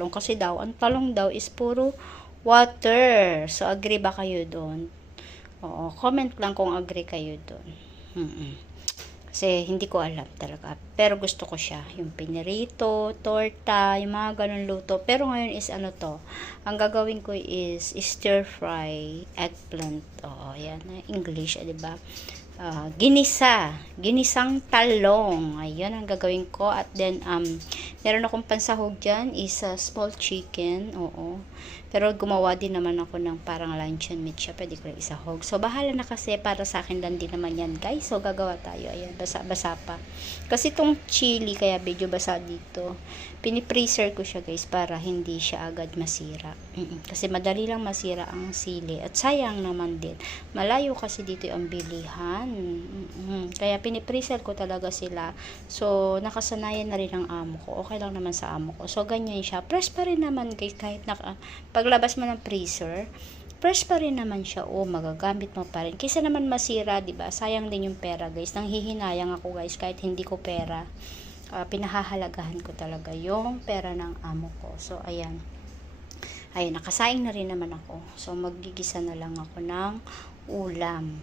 talong. Kasi daw, ang talong daw is puro water. So, agree ba kayo doon? Oo, comment lang kung agree kayo doon. Kasi hindi ko alam talaga. Pero gusto ko siya. Yung pinirito, torta, yung mga ganun luto. Pero ngayon is ano to. Ang gagawin ko is stir fry eggplant. Oo, yan. English, diba? Ginisang talong. Ayun ang gagawin ko. At then, meron akong pansahog dyan is small chicken. Oo. Pero gumawa din naman ako ng parang luncheon meat siya. Pwede ko lang isahog. So, bahala na kasi para sa akin lang din naman yan, guys. So, gagawa tayo. Ayan, basa-basa pa. Kasi itong chili, kaya medyo basa dito. Pinipreser ko siya, guys, para hindi siya agad masira. Kasi madali lang masira ang sili. At sayang naman din. Malayo kasi dito yung bilihan. Kaya pinipreser ko talaga sila. So, nakasanayan na rin ang amo ko. Okay lang naman sa amo ko. So, ganyan siya. Fresh pa rin naman, guys, kahit paglabas mo ng freezer, fresh pa rin naman siya. O, magagamit mo pa rin. Kaysa naman masira, diba? Sayang din yung pera, guys. Nanghihinayang ako, guys, kahit hindi ko pera. Pinahahalagahan ko talaga yung pera ng amo ko. So, ayan. Ayun, nakasaing na rin naman ako. So, magigisa na lang ako ng ulam.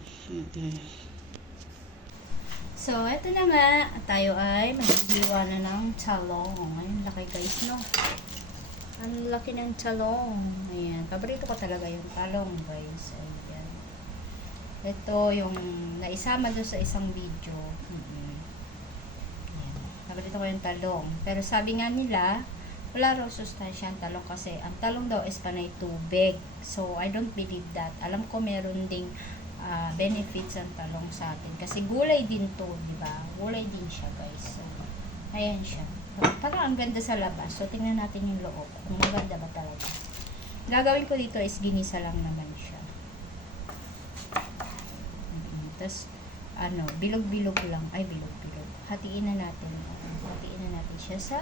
So, eto na nga. Tayo ay maghihiwa na ng talong. Ayun, laki, guys, no? Ang laki ng talong. Ayan. Paborito ko talaga yung talong, guys. Ayan. Ito yung naisama doon sa isang video. Ayan. Paborito ko yung talong. Pero sabi nga nila, wala raw sustansya ang talong kasi ang talong daw is panay tubig. So, I don't believe that. Alam ko meron ding benefits ang talong sa atin. Kasi gulay din to, di ba? Gulay din siya, guys. So, ayan siya. Parang ang ganda sa labas. So, tingnan natin yung loob. Kung maganda ba talaga. Gagawin ko dito is ginisa lang naman siya. Tapos, bilog-bilog lang. Ay, bilog-bilog. Hatiin na natin. Hatiin na natin siya sa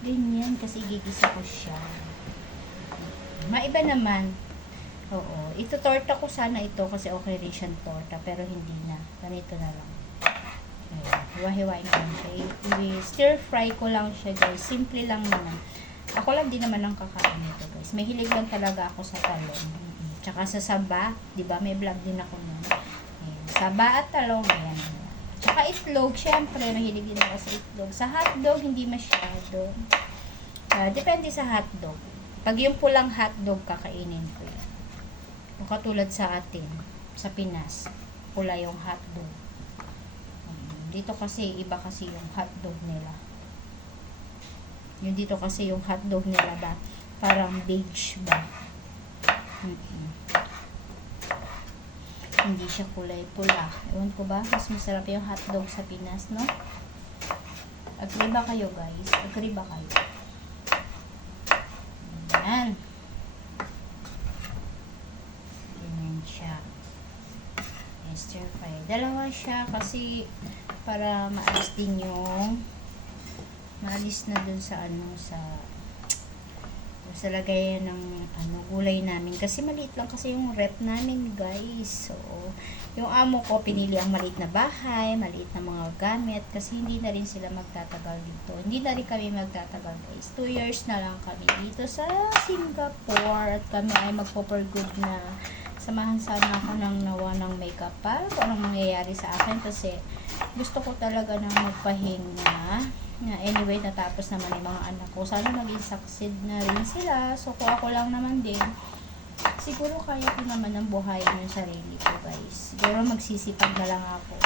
ganyan. Kasi gigisa ko siya. Maiba naman. Oo. Ito, torta ko sana ito. Kasi okay rin siyang torta. Pero hindi na. Ganito na lang. Hiwa-hiwain ko lang siya. Stir fry ko lang siya, guys. Simple lang naman. Ako lang din naman ang kakain nito, guys. May hilig lang talaga ako sa talong. Tsaka sa saba. Diba? May vlog din ako nun. Ayan. Saba at talong. Ayan. Tsaka itlog. Syempre, mahilig din ako sa itlog. Sa hotdog, hindi masyado. Depende sa hotdog. Pag yung pulang hotdog, kakainin ko yan. Katulad sa atin. Sa Pinas. Pula yung hotdog. Dito kasi, iba kasi yung hotdog nila. Yung dito kasi yung hotdog nila ba, parang beige ba. Hindi siya kulay pula. Ewan ko ba, mas masarap yung hotdog sa Pinas, no? Agree ba kayo, guys? Agree ba kayo? Ayan. Ayan siya. Stir fry. Dalawa siya kasi para maalis din yung maalis na dun sa sa lagayan ng gulay namin kasi maliit lang kasi yung rep namin, guys. So yung amo ko pinili ang maliit na bahay, maliit na mga gamit kasi hindi na rin sila magtatagal dito. Hindi na rin kami magtatagal, guys. 2 years na lang kami dito sa Singapore at kami ay magpo-for good na. Samahan sana ako ng nawa ng makeup pa kung anong mangyayari sa akin kasi gusto ko talaga ng magpahinga na anyway natapos naman yung mga anak ko. Sana maging succeed na rin sila. So kung ako lang naman din, siguro kaya ko naman ang buhayin yung sarili ko, guys. Siguro magsisipag na lang ako.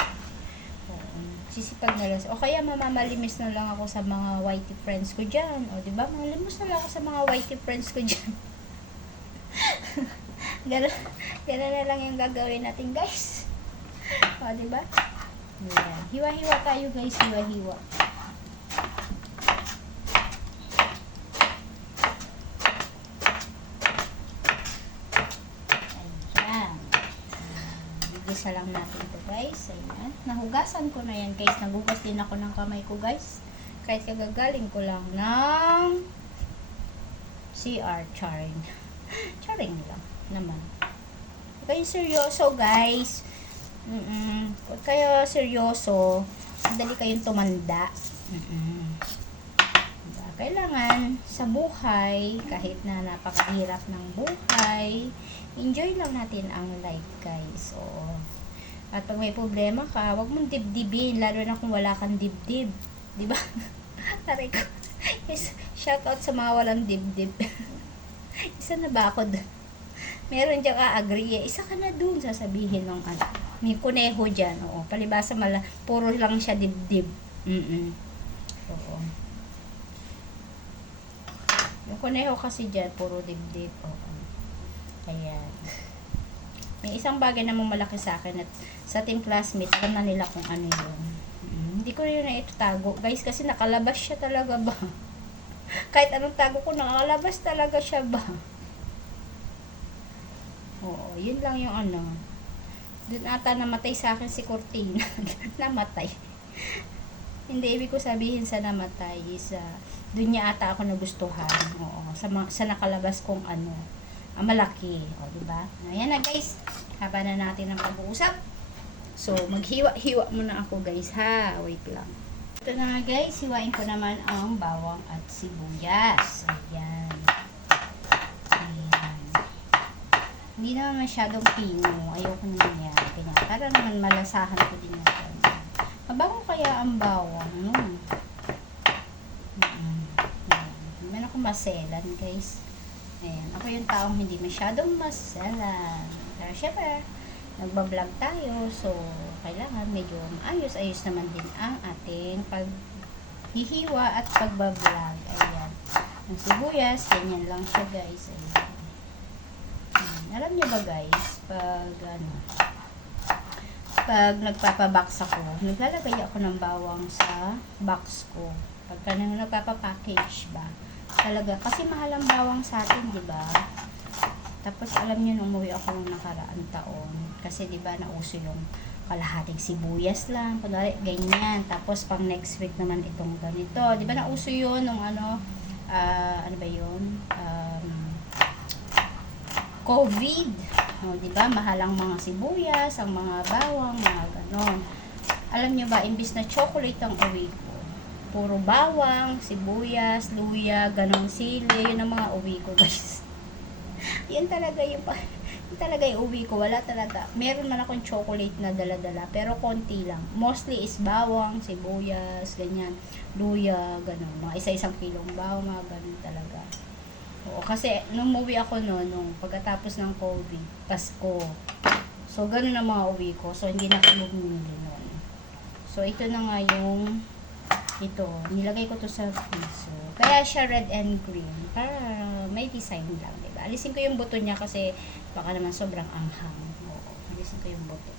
Sisipag na lang. O kaya mamamalimis na lang ako sa mga whitey friends ko dyan. O diba? Malimus na lang ako sa mga whitey friends ko dyan. Gano'n na lang yung gagawin natin, guys. O, diba? Ayan. Hiwa-hiwa tayo, guys. Hiwa-hiwa. Ayan. Gigisa lang natin ito, guys. Ayan. Nahugasan ko na yan, guys. Nagugas din ako ng kamay ko, guys. Kahit kagagaling ko lang ng CR. Charing. Charing lang naman. Huwag kayo seryoso, guys. Huwag kayo seryoso. Madali kayong tumanda. Diba? Kailangan sa buhay, kahit na napakahirap ng buhay, enjoy lang natin ang life, guys. Oo. At pag may problema ka, wag mong dibdibin, lalo na kung wala kang dibdib. Diba? Taray ko. Yes, shout out sa mga walang dibdib. Isa na ba ako dun? Meron dyan agree. Isa ka na dun, sasabihin ng ano. May kuneho dyan, oo. Palibasa puro lang siya dibdib. Oo. Yung kuneho kasi dyan, puro dibdib. Oo. Ayan. May isang bagay namang malaki sa akin at sa team classmate, alam na nila kung ano yun. Hindi ko rin na itatago. Guys, kasi nakalabas siya talaga ba? Kahit anong tago ko, nakalabas talaga siya ba? Oo, yun lang yung ano. Doon ata namatay sa akin si Cortina. Namatay. Hindi, ibig ko sabihin sa namatay is, doon niya ata ako nagustuhan. Oo, sa nakalabas kong ano, malaki. O, diba? Ayan na guys. Haba na natin ang pag-uusap. So, maghiwa-hiwa muna ako guys ha. Wait lang. Ito na nga guys, hiwain ko naman ang bawang at sibuyas. Ayan. Ayan. Hindi naman masyadong pino. Ayoko naman yan. Ganyan. Para naman malasahan ko din yung ganyan. Mabango kaya ang bawang. Hindi man ako maselan guys. Ayan. Ako yung taong hindi masyadong maselan. Pero syempre, nagbablog tayo. So, kailangan medyo ayos-ayos naman din ang ating paghihiwa at pagbablog. Ayan. Ang sibuyas, ganyan lang siya guys. Ayan. Alam niyo ba guys, pag nagpapabox ako, naglalagay ako ng bawang sa box ko. Pagka nagpapapackage ba, talaga, kasi mahal ang bawang sa atin, di ba? Tapos alam niyo nung umuwi ako nung nakaraang taon, kasi di ba nauso yung kalahating sibuyas lang, kunwari ganyan. Tapos pang next week naman itong ganito. Di ba nauso yun nung ano ba yun? COVID. O, di ba? Mahal ang mga sibuyas, ang mga bawang, mga ganon. Alam niyo ba, imbis na chocolate ang uwi ko, puro bawang, sibuyas, luya, ganon, sili, yun ang mga uwi ko, guys. Yun talaga yung uwi ko. Wala talaga. Meron man akong chocolate na dala-dala, pero konti lang. Mostly is bawang, sibuyas, ganyan, luya, ganon. Mga isa-isang kilong bawang, mga ganon talaga. Oo, kasi nung umuwi ako nung pagkatapos ng COVID, Pasko. So, ganun ang mga uwi ko. So, hindi na ako bumili nun. So, ito na nga yung nilagay ko to sa piso. Kaya siya red and green. Para may design lang, diba? Alisin ko yung buto niya kasi baka naman sobrang anghang. Oo, alisin ko yung buto.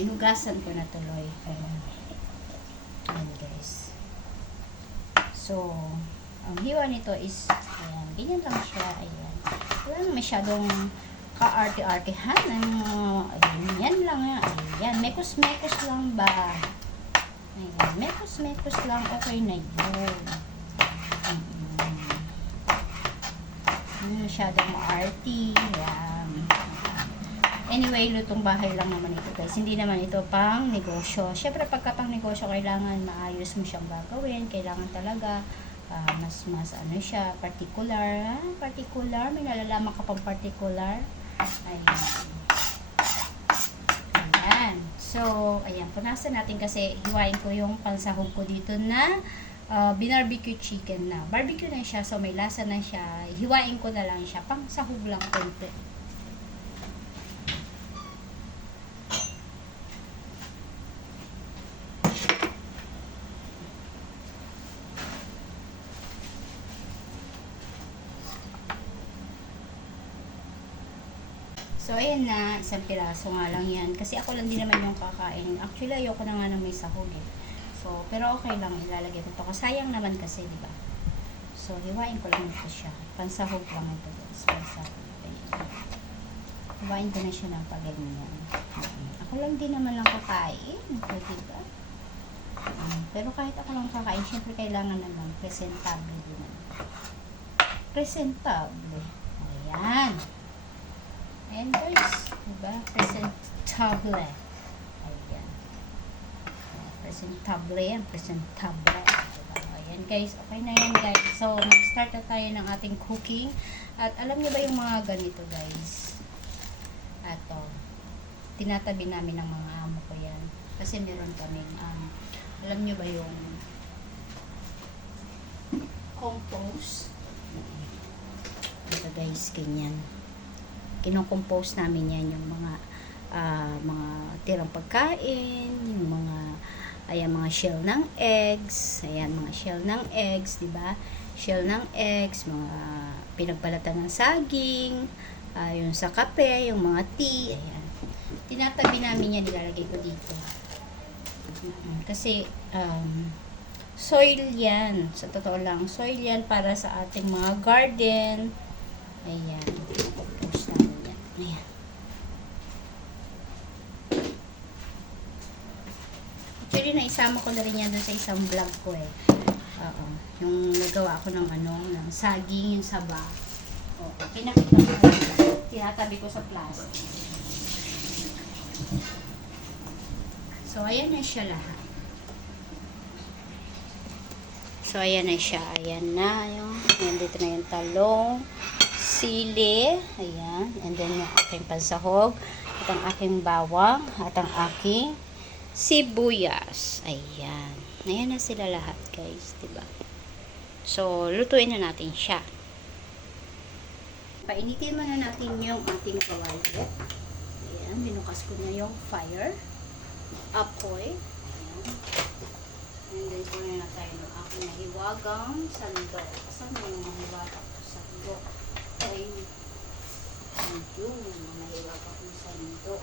Hinugasan ko na tuloy. Ayan guys. So, ang hiwa nito is, ayan, ganyan lang siya. Ayan. Wala na masyadong ka-arte-artehan. Ayan, yan lang yan. Ayan, mekos-mekos lang ba? Ayan, mekos-mekos lang. Okay na yun. Masyadong ma-arty. Ayan. Anyway, lutong bahay lang naman ito guys. Hindi naman ito pang negosyo. Siyempre, pagka pang negosyo, kailangan maayos mo siyang gagawin. Kailangan talaga mas ano siya, particular. Particular. May nalalaman ka pang particular. Ayan. Ayan. So, ayan. Punasan natin kasi hiwain ko yung pansahog ko dito na binarbecue chicken na. Barbecue na siya. So, may lasa na siya. Hiwain ko na lang siya. Pang sahog lang konti. So, ayan na. Isang piraso nga lang yan. Kasi ako lang din naman yung kakain. Actually, ayoko na nga ng may sahog eh. So, pero okay lang. Ilalagay ko ito. Sayang naman kasi, di ba? So, hiwain ko lang ito siya. Pansahog lang ito guys. Pansahog. Ayan. Hiwain ko na siya ng paganyan. Ako lang din naman lang kakain. So, diba? Pero kahit ako lang kakain, syempre kailangan naman presentable din. Presentable. Ayan. Ayan guys, diba? Presentable. Ayan. Presentable yan, presentable. Diba? Ayan guys, okay na yan guys. So, mag-start na tayo ng ating cooking. At alam niyo ba yung mga ganito guys? Ato, tinatabi namin ng mga amo ko yan. Kasi meron kaming, alam niyo ba yung compost? Ito guys, ganyan. Kinocompose namin yan yung mga tirang pagkain, yung mga shell ng eggs, ayan, mga shell ng eggs, di ba? Shell ng eggs, mga pinagbalatan ng saging, yung sa kape, yung mga tea, ayan. Tinatabi namin yan, nilalagay ko dito. Kasi, soil yan. Sa totoo lang, soil yan para sa ating mga garden. Ayan. Post namin yan. Ayan. Actually, naisama ko na rin yan doon sa isang vlog ko eh. Oo. Yung nagawa ko ng ng saging, yung saba. Oo. Pinakita ko na. Tinatabi ko sa plastic. So, ayan na siya lahat. So, ayan na siya. Ayan na. Ayan, dito na yung talong, sili. Ayan. And then, yung aking pansahog. At ang aking bawang. At ang aking sibuyas. Ayan. Ayan na sila lahat, guys. Diba? So, lutuin na natin siya. Painitin muna natin yung ating kawali. Ayan. Binukas ko na yung fire. Apoy. Ayan. And then, kunin na tayo ng aking nahiwagang sandok. Saan mo yung nahiwagang sandok? Ay, yung nahiwagang sandok.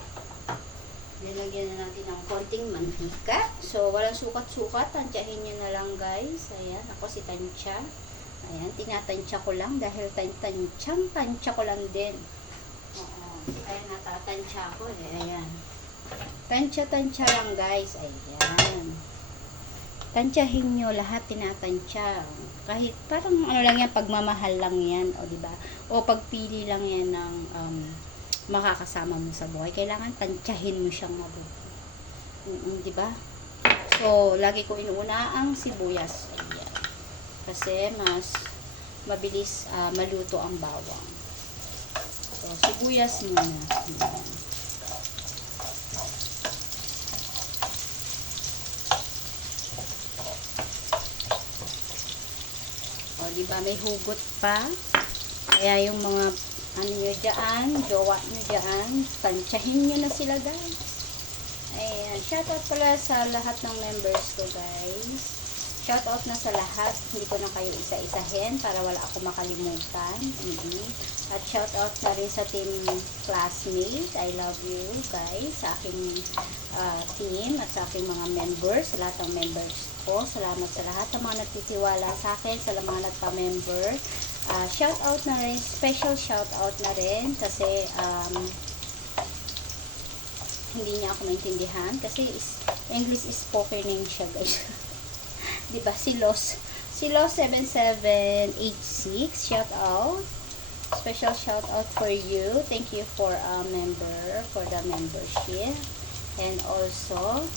Nilagyan na natin ng konting mantika. So, walang sukat-sukat. Tansyahin nyo na lang, guys. Ayan, ako si Tansya. Ayan, tinatansya ko lang dahil tansya ko lang din. Oo. Ayan, natatansya ko eh. Ayan. Tansya lang, guys. Ayan. Tansyahin nyo lahat, tinatansya. Kahit parang lang yan, pagmamahal lang yan, o diba? O pagpili lang yan ng makakasama mo sa buhay. Kailangan tansyahin mo siyang mabuti. Diba? So, lagi ko inuuna ang sibuyas. Ayan. Kasi mas mabilis maluto ang bawang. So, sibuyas muna. Ayan. Diba, may hugot pa. Kaya yung mga nyo dyan, jowa nyo dyan, tansyahin nyo na sila, guys. Ayan, shoutout pala sa lahat ng members ko, guys. Shoutout na sa lahat. Hindi ko na kayo isa-isahin para wala ako makalimutan. At shoutout na rin sa team classmate. I love you, guys. Sa aking team at sa aking mga members, sa lahat ng members ko. Salamat sa lahat ng mga nagtitiwala sa akin, sa mga nagpa-member. Shoutout na rin, special shoutout na rin kasi hindi niya ako maintindihan kasi English is spoken name siya, guys. Diba? Si Los 7786, shoutout. Special shoutout for you. Thank you for the membership. And also,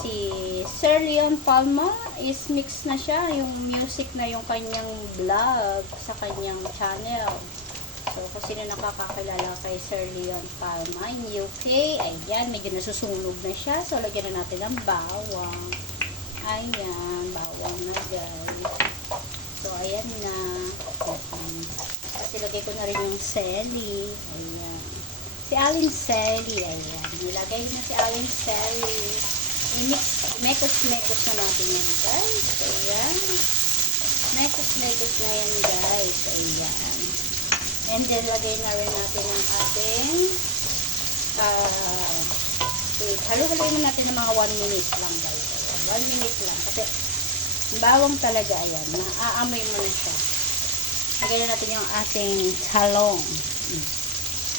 si Sir Leon Palma is mix na siya. Yung music na yung kanyang vlog sa kanyang channel. So, kung sino nakakakilala kay Sir Leon Palma in UK, ayan, medyo nasusunog na siya. So, lagyan na natin ng bawang. Ayan, bawang na dyan. So, ayan na. Kasi lagay ko na rin yung seli. Ayan. Si Aling Sally, ayan. Nilagay na si Aling Sally. Mekos-mekos na natin yan, guys. Ayan. Mekos-mekos na yan, guys. Ayan. And then, lagay na rin natin ang ating wait, halo-haloyin na natin ng mga 1 minute lang, guys. Ayan. 1 minute lang. Kasi, bawang talaga, ayan. Naaamoy mo na siya. Lagay na natin yung ating talong.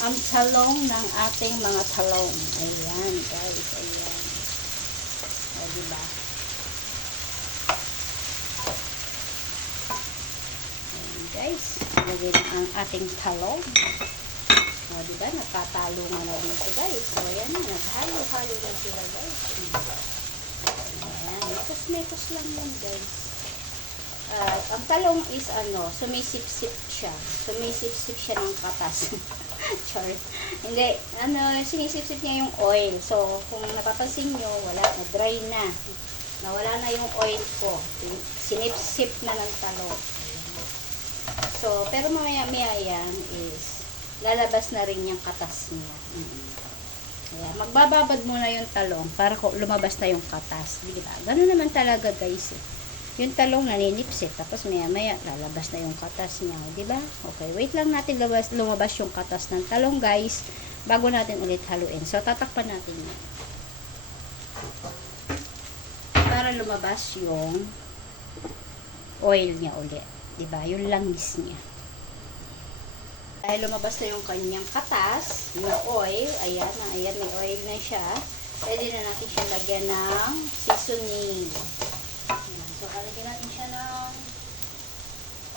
Ang talong ng ating mga talong. Ayan, guys. Ayan. O, diba? Ayan, guys. Lagay na ang ating talong. O, diba? Nagkatalo nga na dito, guys. So, ayan. Naghalo-halo na sila, guys. Ayan. Metos-metos lang yan, guys. Ang talong is, sumisip-sip siya. Sumisip-sip siya ng katas. Char. Hindi. Sinisip-sip niya yung oil. So, kung napapansin nyo, wala. Na-dry na. Nawala na yung oil ko. Sinip-sip na ng talong. So, pero mamaya-maya yan is lalabas na rin yung katas niya. Ayan. Magbababad muna yung talong para lumabas na yung katas. Diba? Ganun naman talaga, guys. Yung talong naninipsip, tapos maya-maya lalabas na yung katas niya. Diba? Okay, wait lang natin lumabas yung katas ng talong, guys, bago natin ulit haluin. So, tatakpan natin yan. Para lumabas yung oil niya ulit. Diba? Yung langis niya. Dahil lumabas na yung kanyang katas, yung oil, ayan, may oil na siya. Pwede na natin siya lagyan ng seasoning. Ayan. So, lagyan natin siya ng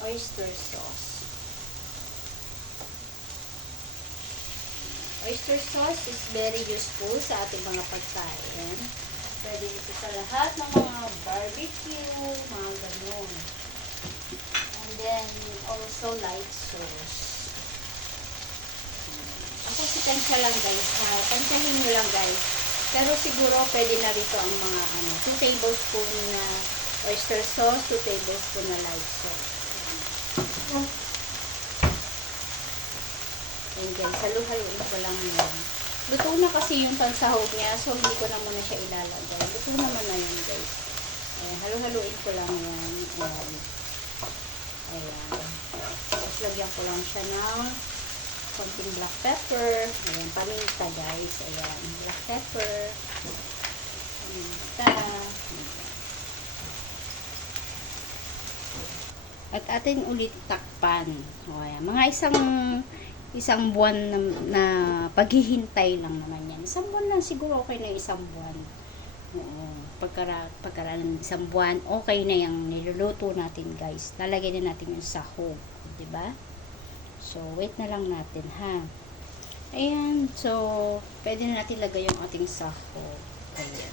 oyster sauce. Oyster sauce is very useful sa ating mga pagkain. Pwede ito sa lahat ng mga barbecue, mga ganun. And then, also light sauce. Ako si tansya lang, guys. Tansyahin nyo lang, guys. Pero siguro pwede na rito ang mga 2 tablespoon na oyster sauce, 2 tablespoon na light sauce. Ayan, guys. Halu-haluin ko lang yan. Luto na kasi yung pansahog niya, so hindi ko na muna siya ilalagay. Luto naman na yun, guys. Ayan, halu-haluin ko lang yan. Ayan. Ayan. Tapos lagyan ko lang siya ng konting black pepper. Ayan, paminta, guys. Ayan, black pepper. Paminta. At atin ulit takpan. O, ayan, mga isang buwan na paghihintay lang naman yan. Isang buwan lang siguro, okay na isang buwan. Oo, pagkaraan ng isang buwan, okay na yung niluluto natin, guys. Lalagyan na natin yung sahog. Diba? So, wait na lang natin, ha? Ayan. So, pwede na natin lagay yung ating sahog. Ayan.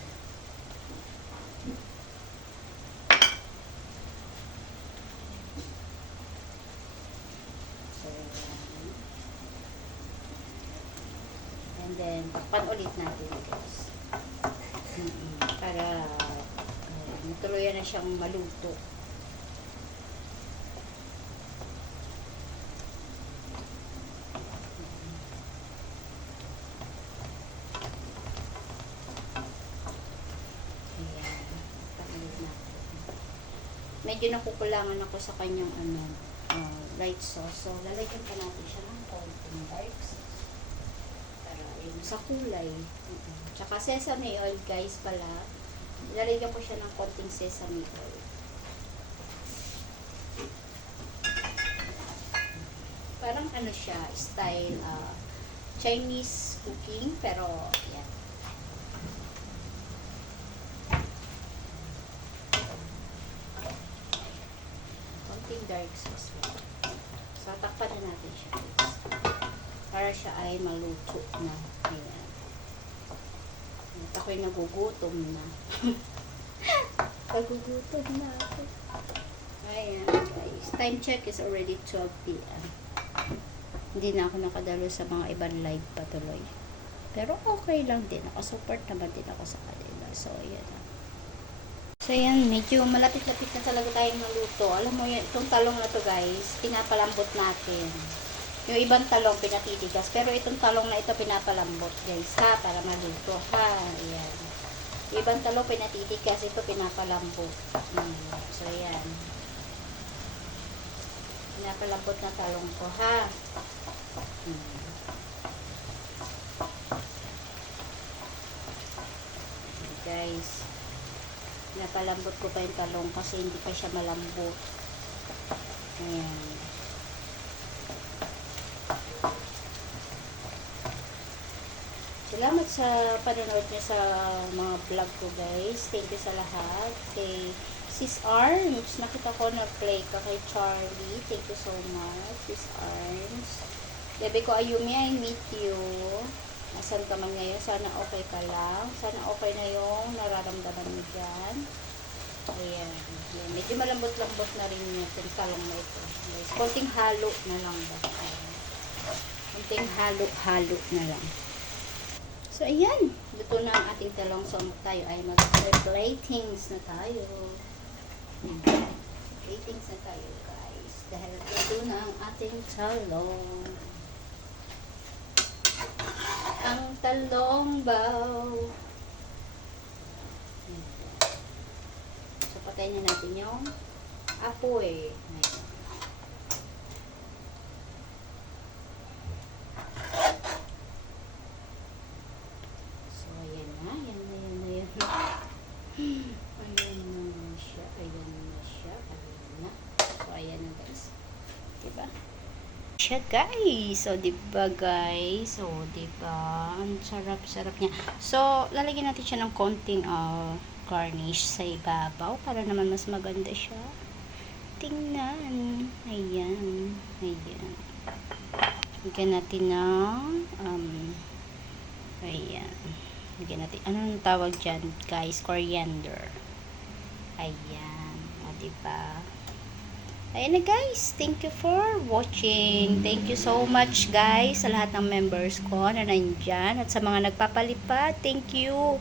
So, and then, takpan ulit natin, guys. Para matuluyan na siyang maluto. Medyo nakukulangan ako sa kanyang light sauce. So, lalagyan pa natin siya ng konting dark sauce. Para yun, sa kulay. Tsaka sesame oil, guys, pala. Lalagyan ko siya ng konting sesame oil. Parang siya, style Chinese cooking, pero yan. Dark sauce lang. So, takpan na natin siya, guys. Para siya ay maluto na. Ayan. At ako'y nagugutom na. Nagugutom na ako. Ayan, guys. Time check is already 12 p.m. Hindi na ako nakadalo sa mga ibang live patuloy. Pero okay lang din. Nakasupport naman din ako sa kanila. So, ayan. So, yan, medyo malapit-lapit na talaga tayong maluto. Alam mo yan, itong talong na to, guys, pinapalambot natin. Yung ibang talong pinatitigas, pero itong talong na ito pinapalambot, guys, ha, para maluto, ha. Ayan. Yung ibang talong pinatitigas, ito pinapalambot. So, yan. Pinapalambot na talong ko, ha. Guys, napalambot ko pa yung talong kasi hindi pa siya malambot. Ayan. Salamat sa panonood niyo sa mga vlog ko, guys. Thank you sa lahat. Kay Sis Arms, nakita ko na-play ka kay Charlie. Thank you so much, Sis Arms. Bebe ko, Ayumi, I meet you. Asan ka man ngayon? Sana okay ka lang. Sana okay na yung nararamdaman mo dyan. Ayan. Ayan. Medyo malambot-lambot na rin yung talong na ito. Guys, konting halo na lang ba? Ayan. Konting halo-halo na lang. So, ayan. Luto na ang ating talong. So, tayo ay mag-platings na tayo. Platings na tayo, guys. Dahil luto na ang ating talong. Ang talong baw. So, patayin na natin yung apoy. Ayan. So, ayan na. Ayan na, ayan na, ayan na. Ayan na siya. Ayan na siya. Ayan na. So, ayan na, guys. Diba? Siya, guys. So, diba, guys? So, diba? Ang sarap-sarap niya. So, lalagyan natin siya ng konting garnish sa ibabaw para naman mas maganda siya. Tingnan. Ayan. Ayan. Lagyan natin ng ayan. Lagyan natin. Anong tawag dyan, guys? Coriander. Ayan. O, diba? Ayan na, guys. Thank you for watching. Thank you so much, guys, sa lahat ng members ko na nandyan. At sa mga nagpapalipad, thank you.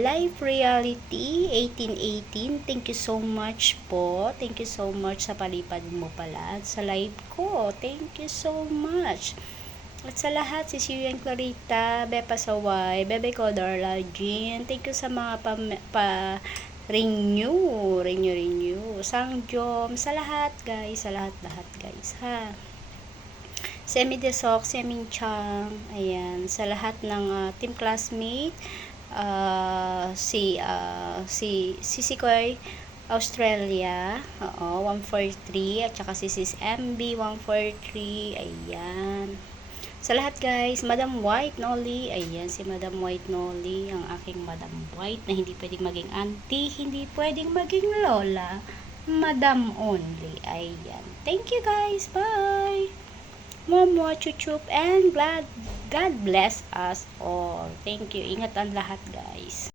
Live Reality 1818. Thank you so much po. Thank you so much sa palipad mo pala. At sa live ko, thank you so much. At sa lahat, si Sirian Clarita, Bepa Saway, Bebe ko, Darla Jean. Thank you sa mga renew, Sangjom, sa lahat, guys, sa lahat, guys, ha. Semi Desok, Semin Chang, ayan, sa lahat ng team classmate, si Sikoy, Australia, 143, at saka si Sis MB, 143, ayan. Sa lahat, guys, Madam White Nolly, ayan, si Madam White Nolly, ang aking Madam White na hindi pwedeng maging auntie, hindi pwedeng maging lola, Madam only, ayan. Thank you, guys, bye! Momo, chuchup, and God bless us all. Thank you, ingat ang lahat, guys.